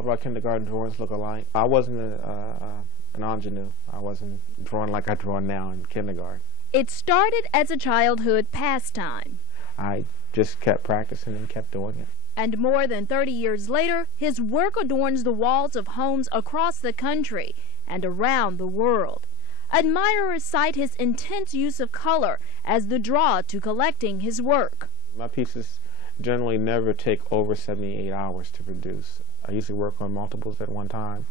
of our kindergarten drawings look alike. I wasn't an ingenue. I wasn't drawing like I draw now in kindergarten. It started as a childhood pastime. I just kept practicing and kept doing it. And more than 30 years later, his work adorns the walls of homes across the country and around the world. Admirers cite his intense use of color as the draw to collecting his work. My pieces generally never take over 78 hours to produce. I usually work on multiples at one time.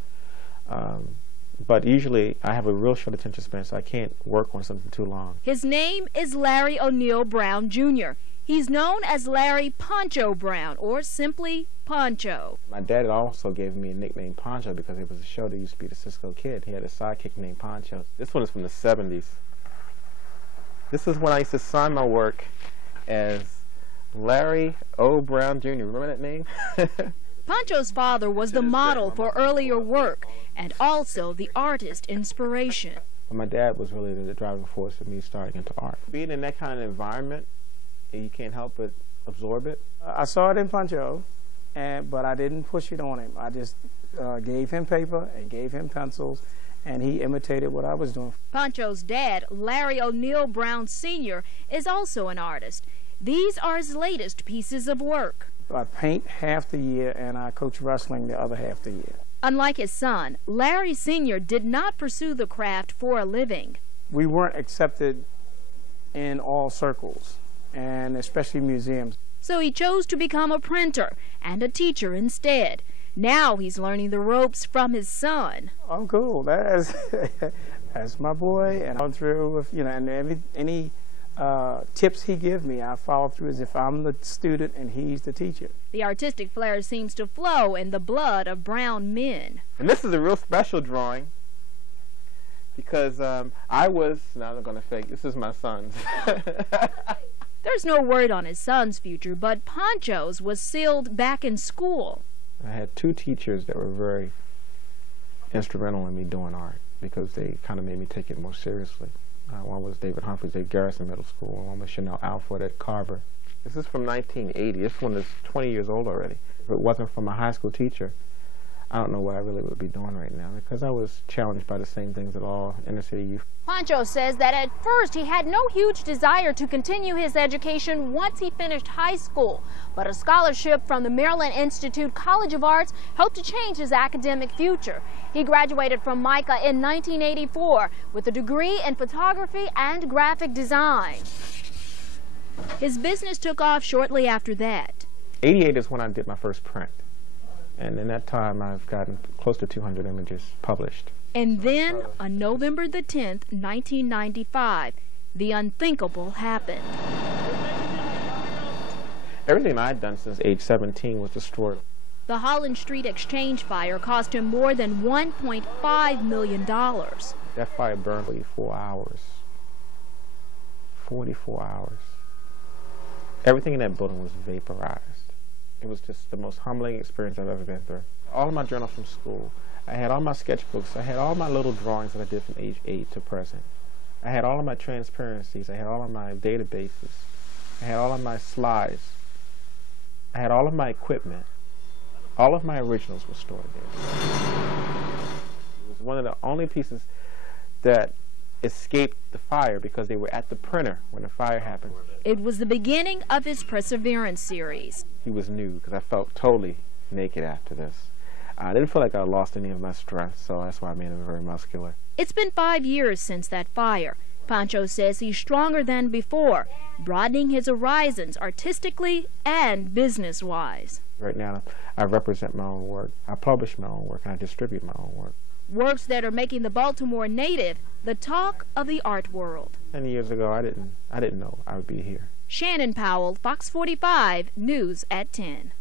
But usually I have a real short attention span, so I can't work on something too long. His name is Larry O'Neill Brown, Jr. He's known as Larry Poncho Brown, or simply Poncho. My dad also gave me a nickname Poncho because it was a show that used to be the Cisco Kid. He had a sidekick named Poncho. This one is from the 70s. This is when I used to sign my work as Larry O. Brown, Jr. Remember that name? Poncho's father was the model for earlier work and also the artist inspiration. My dad was really the driving force of me starting into art. Being in that kind of environment, you can't help but absorb it. I saw it in Poncho, but I didn't push it on him. I just gave him paper and gave him pencils, and he imitated what I was doing. Poncho's dad, Larry O'Neill Brown Sr., is also an artist. These are his latest pieces of work. I paint half the year, and I coach wrestling the other half the year. Unlike his son, Larry Sr. did not pursue the craft for a living. We weren't accepted in all circles, and especially museums. So he chose to become a printer and a teacher instead. Now he's learning the ropes from his son. I'm cool. That's my boy, and I'm through with, and any tips he gives me, I follow through as if I'm the student and he's the teacher. The artistic flair seems to flow in the blood of Brown men. And this is a real special drawing because now I'm going to fake, this is my son's. There's no word on his son's future, but Poncho's was sealed back in school. I had two teachers that were very instrumental in me doing art because they kind of made me take it more seriously. One was David Humphreys at Garrison Middle School, and one was Chanel Alford at Carver. This is from 1980. This one is 20 years old already. If it wasn't for my high school teacher, I don't know what I really would be doing right now because I was challenged by the same things that all inner-city youth. Poncho says that at first he had no huge desire to continue his education once he finished high school, but a scholarship from the Maryland Institute College of Arts helped to change his academic future. He graduated from MICA in 1984 with a degree in photography and graphic design. His business took off shortly after that. 88 is when I did my first print. And in that time, I've gotten close to 200 images published. And then, on November the 10th, 1995, the unthinkable happened. Everything I'd done since age 17 was destroyed. The Hollins Street Exchange fire cost him more than $1.5 million. That fire burned 44 hours. 44 hours. Everything in that building was vaporized. It was just the most humbling experience I've ever been through. All of my journals from school, I had all my sketchbooks, I had all my little drawings that I did from age 8 to present. I had all of my transparencies, I had all of my databases, I had all of my slides, I had all of my equipment. All of my originals were stored there. It was one of the only pieces that escaped the fire because they were at the printer when the fire happened. It was the beginning of his Perseverance series. He was new because I felt totally naked after this. I didn't feel like I lost any of my strength, so that's why I made him very muscular. It's been 5 years since that fire. Poncho says he's stronger than before, broadening his horizons artistically and business-wise. Right now, I represent my own work, I publish my own work, and I distribute my own work. Works that are making the Baltimore native the talk of the art world. 10 years ago, I didn't know I would be here. Shannon Powell, Fox 45, News at 10.